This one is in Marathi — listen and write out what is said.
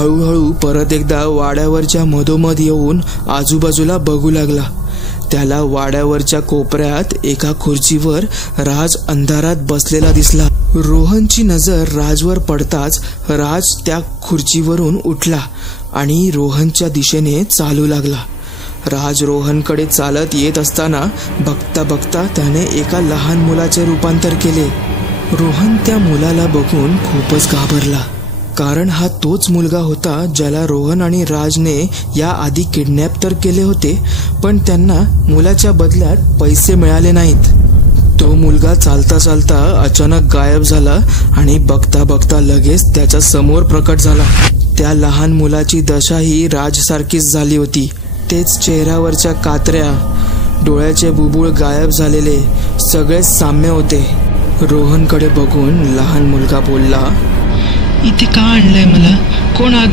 हळूहळू परत एकदा वाड्यावरच्या मधोमध येऊन आजूबाजूला बघू लागला. त्याला वाड्यावरच्या कोपऱ्यात एका खुर्चीवर राज अंधारात बसलेला दिसला. रोहनची नजर राजवर पडताच राज त्या खुर्चीवरून उठला आणि रोहनच्या दिशेने चालू लागला. राज रोहनकडे चालत येत असताना बघता बघता त्याने एका लहान मुलाचे रूपांतर केले. रोहन त्या मुलाला बघून खूपच घाबरला, कारण हा तोच मुलगा होता ज्याला रोहन आणि राजने याआधी किडनॅप तर केले होते, पण त्यांना मुलाच्या बदल्यात पैसे मिळाले नाहीत. तो मुलगा चालता चालता अचानक गायब झाला आणि बघता बघता लगेच त्याच्या समोर प्रकट झाला. त्या लहान मुलाची दशाही राजसारखीच झाली होती. तेच चेहऱ्यावरच्या कात्र्या, डोळ्याचे बुबुळ गायब झालेले, सगळे साम्य होते. रोहनकडे बघून लहान मुलगा बोलला, इथे का आणलंय मला? कोण आत